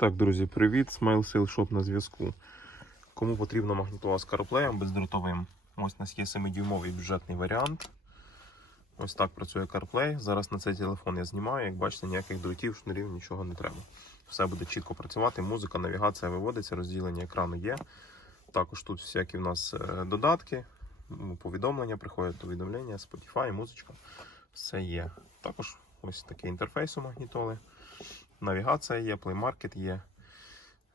Так, друзі, привіт! Smile Sale Shop на зв'язку. Кому потрібна магнітола з CarPlay бездротовим, ось у нас є 7-дюймовий бюджетний варіант. Ось так працює CarPlay. Зараз на цей телефон я знімаю, як бачите, ніяких дротів, шнурів, нічого не треба. Все буде чітко працювати. Музика, навігація виводиться, розділення екрану є. Також тут всякі в нас е, додатки, повідомлення, приходять повідомлення, Spotify, музичка. Все є. Також ось такий інтерфейс у магнітоли. Навігація є, Market є.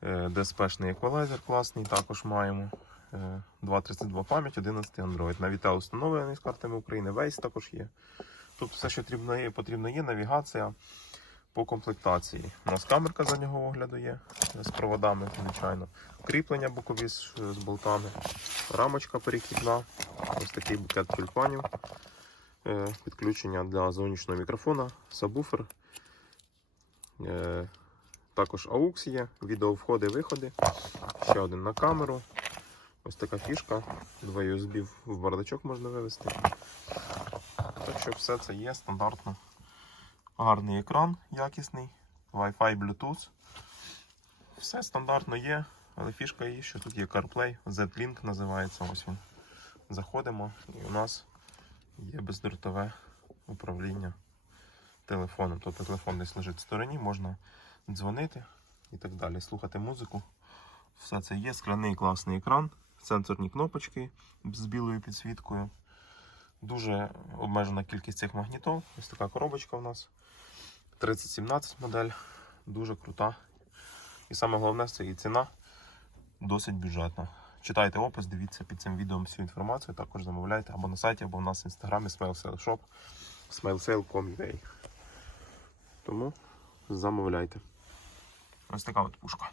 Е, DSP-шний еквалайзер класний також маємо. Е, 232 пам'ять, 11 Android. Navitel встановлений з картами України, Waze також є. Тут все, що потрібно є, потрібно є, навігація по комплектації. У нас камерка заднього огляду є е, з проводами, звичайно. Кріплення бокові з, з болтами, рамочка перехідна, ось такий букет тюльпанів, е, підключення для зовнішнього мікрофона, сабвуфер. Е, також AUX є, відеовходи, виходи. Ще один на камеру. Ось така фішка. Два USB в бардачок можна вивести. Так що все це є стандартно. Гарний екран якісний, Wi-Fi, Bluetooth. Все стандартно є, але фішка є, що тут є CarPlay, Z-Link називається. Ось він. Заходимо і у нас є бездротове управління телефоном. Тобто телефон десь лежить в стороні, можна дзвонити і так далі, слухати музику. Все це є, скляний класний екран, сенсорні кнопочки з білою підсвіткою. Дуже обмежена кількість цих магнітол. Ось така коробочка у нас. 3017 модель, дуже крута. І саме головне це і ціна досить бюджетна. Читайте опис, дивіться під цим відео всю інформацію, також замовляйте або на сайті, або в нас в інстаграмі SmileSale Shop smilesale.com.ua Тому замовляйте. Ось така от пушка.